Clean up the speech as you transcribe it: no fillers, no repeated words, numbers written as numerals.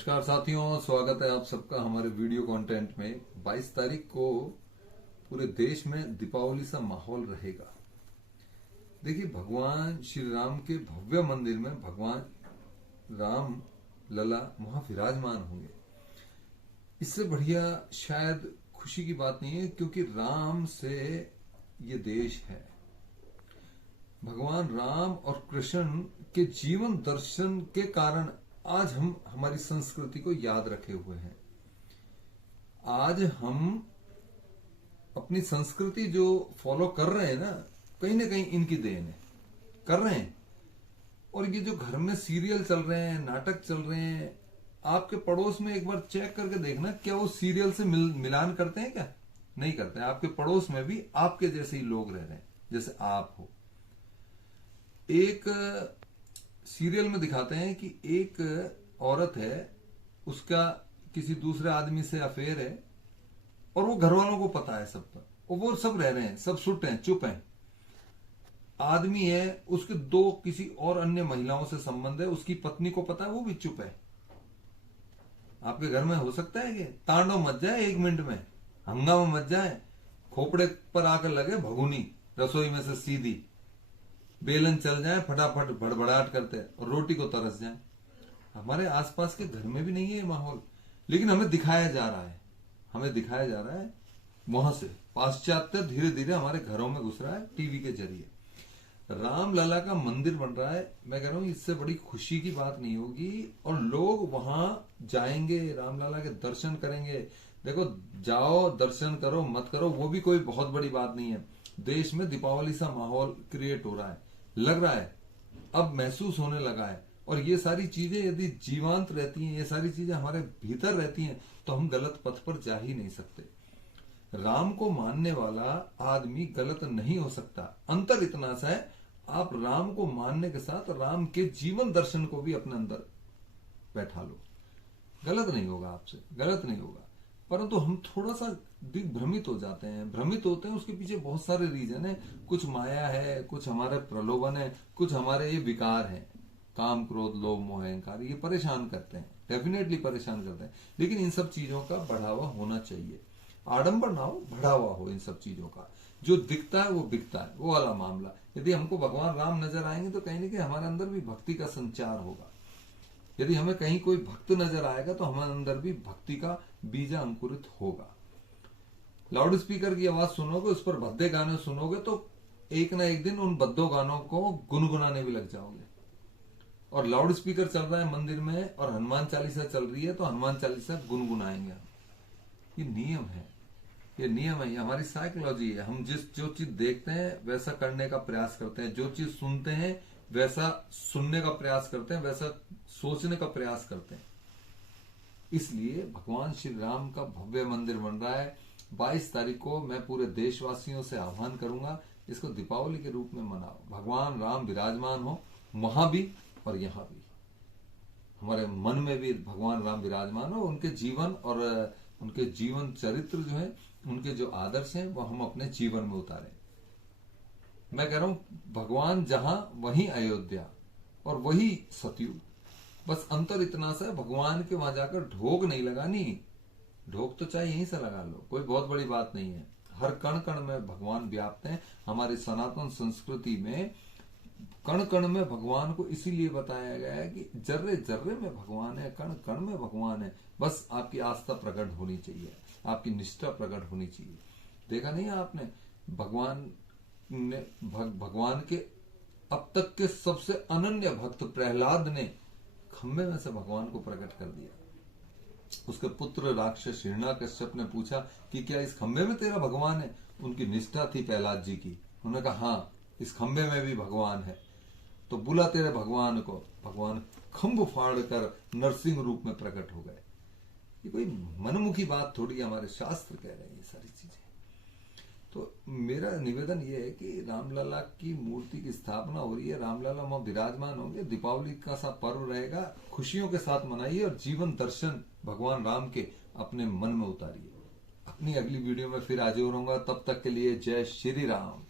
नमस्कार साथियों, स्वागत है आप सबका हमारे वीडियो कंटेंट में। 22 तारीख को पूरे देश में दीपावली सा माहौल रहेगा। देखिए, भगवान श्री राम के भव्य मंदिर में भगवान राम लला वहां विराजमान होंगे। इससे बढ़िया शायद खुशी की बात नहीं है, क्योंकि राम से ये देश है। भगवान राम और कृष्ण के जीवन दर्शन के कारण आज हम हमारी संस्कृति को याद रखे हुए हैं। आज हम अपनी संस्कृति जो फॉलो कर रहे हैं ना कहीं इनकी देन है, कर रहे हैं। और ये जो घर में सीरियल चल रहे हैं, नाटक चल रहे हैं, आपके पड़ोस में एक बार चेक करके देखना, क्या वो सीरियल से मिलान करते हैं? क्या नहीं करते हैं। आपके पड़ोस में भी आपके जैसे ही लोग रह रहे हैं, जैसे आप हो। एक सीरियल में दिखाते हैं कि एक औरत है, उसका किसी दूसरे आदमी से अफेयर है और वो घर वालों को पता है सब पर, और वो सब रह रहे हैं, सब सुट हैं, चुप हैं। आदमी है, उसके दो किसी और अन्य महिलाओं से संबंध है, उसकी पत्नी को पता है, वो भी चुप है। आपके घर में हो सकता है कि तांडव मच जाए, 1 मिनट में हंगामा मच जाए, खोपड़े पर आकर लगे भगुनी, रसोई में से सीधी बेलन चल जाए, फटाफट भड़बड़ाहट करते और रोटी को तरस जाए। हमारे आसपास के घर में भी नहीं है ये माहौल, लेकिन हमें दिखाया जा रहा है, वहां से पाश्चात्य धीरे धीरे हमारे घरों में घुस रहा है टीवी के जरिए। राम लला का मंदिर बन रहा है। मैं कह रहा हूं इससे बड़ी खुशी की बात नहीं होगी, और लोग वहां जाएंगे, राम लला के दर्शन करेंगे। देखो, जाओ दर्शन करो मत करो, वो भी कोई बहुत बड़ी बात नहीं है। देश में दीपावली सा माहौल क्रिएट हो रहा है, लग रहा है, अब महसूस होने लगा है। और ये सारी चीजें यदि जीवांत रहती हैं, ये सारी चीजें हमारे भीतर रहती हैं, तो हम गलत पथ पर जा ही नहीं सकते। राम को मानने वाला आदमी गलत नहीं हो सकता। अंतर इतना सा है, आप राम को मानने के साथ राम के जीवन दर्शन को भी अपने अंदर बैठा लो, गलत नहीं होगा, आपसे गलत नहीं होगा। परंतु हम थोड़ा सा दिग्भ्रमित हो जाते हैं, भ्रमित होते हैं। उसके पीछे बहुत सारे रीजन है, कुछ माया है, कुछ हमारे प्रलोभन है, कुछ हमारे ये विकार हैं, काम क्रोध लोभ मोह अहंकार, ये परेशान करते हैं, डेफिनेटली परेशान करते हैं। लेकिन इन सब चीजों का बढ़ावा होना चाहिए, आडंबर ना हो, बढ़ावा हो इन सब चीजों का। जो दिखता है वो बिकता है, वो वाला मामला। यदि हमको भगवान राम नजर आएंगे तो कहीं ना कहीं हमारे अंदर भी भक्ति का संचार होगा। यदि हमें कहीं कोई भक्त नजर आएगा तो हमारे अंदर भी भक्ति का बीज अंकुरित होगा। लाउड स्पीकर की आवाज सुनोगे, उस पर भद्दे गाने सुनोगे, तो एक ना एक दिन उन भद्दों गानों को गुनगुनाने भी लग जाओगे। और लाउड स्पीकर चल रहा है मंदिर में और हनुमान चालीसा चल रही है, तो हनुमान चालीसा गुनगुनाएंगे। ये नियम है, ये नियम है, ये हमारी साइकोलॉजी है। हम जो चीज देखते हैं वैसा करने का प्रयास करते हैं, जो चीज सुनते हैं वैसा सुनने का प्रयास करते हैं, वैसा सोचने का प्रयास करते हैं। इसलिए भगवान श्री राम का भव्य मंदिर बन रहा है। 22 तारीख को मैं पूरे देशवासियों से आह्वान करूंगा, इसको दीपावली के रूप में मनाओ। भगवान राम विराजमान हो, वहां भी और यहां भी, हमारे मन में भी भगवान राम विराजमान हो। उनके जीवन और उनके जीवन चरित्र जो है, उनके जो आदर्श हैं, वो हम अपने जीवन में उतारें। मैं कह रहा हूं, भगवान जहां वहीं अयोध्या और वही सतयुग। बस अंतर इतना सा है, भगवान के वहां जाकर ढोक नहीं लगानी। ढोक तो चाहे यहीं से लगा लो, कोई बहुत बड़ी बात नहीं है। हर कण कण में भगवान व्याप्त हैं। हमारी सनातन संस्कृति में कण कण में भगवान को इसीलिए बताया गया है कि जर्रे जर्रे में भगवान है, कण कण में भगवान है। बस आपकी आस्था प्रकट होनी चाहिए, आपकी निष्ठा प्रकट होनी चाहिए। देखा नहीं आपने, भगवान के अब तक के सबसे अनन्य भक्त प्रहलाद ने खंबे में से भगवान को प्रकट कर दिया। उसके पुत्र राक्षस हिरण्याकश्यप ने पूछा कि क्या इस खंबे में तेरा भगवान है? उनकी निष्ठा थी प्रहलाद जी की, उन्होंने कहा हाँ, इस खंबे में भी भगवान है। तो बुला तेरे भगवान को। भगवान खंभ फाड़ कर नरसिंह रूप में प्रकट हो गए। ये कोई मनमुखी बात थोड़ी, हमारे शास्त्र कह रहे हैं ये सारी चीजें। तो मेरा निवेदन ये है कि रामलला की मूर्ति की स्थापना हो रही है, रामलला वहां विराजमान होंगे, दीपावली का सा पर्व रहेगा, खुशियों के साथ मनाइए और जीवन दर्शन भगवान राम के अपने मन में उतारिए। अपनी अगली वीडियो में फिर हाजिर होऊंगा, तब तक के लिए जय श्री राम।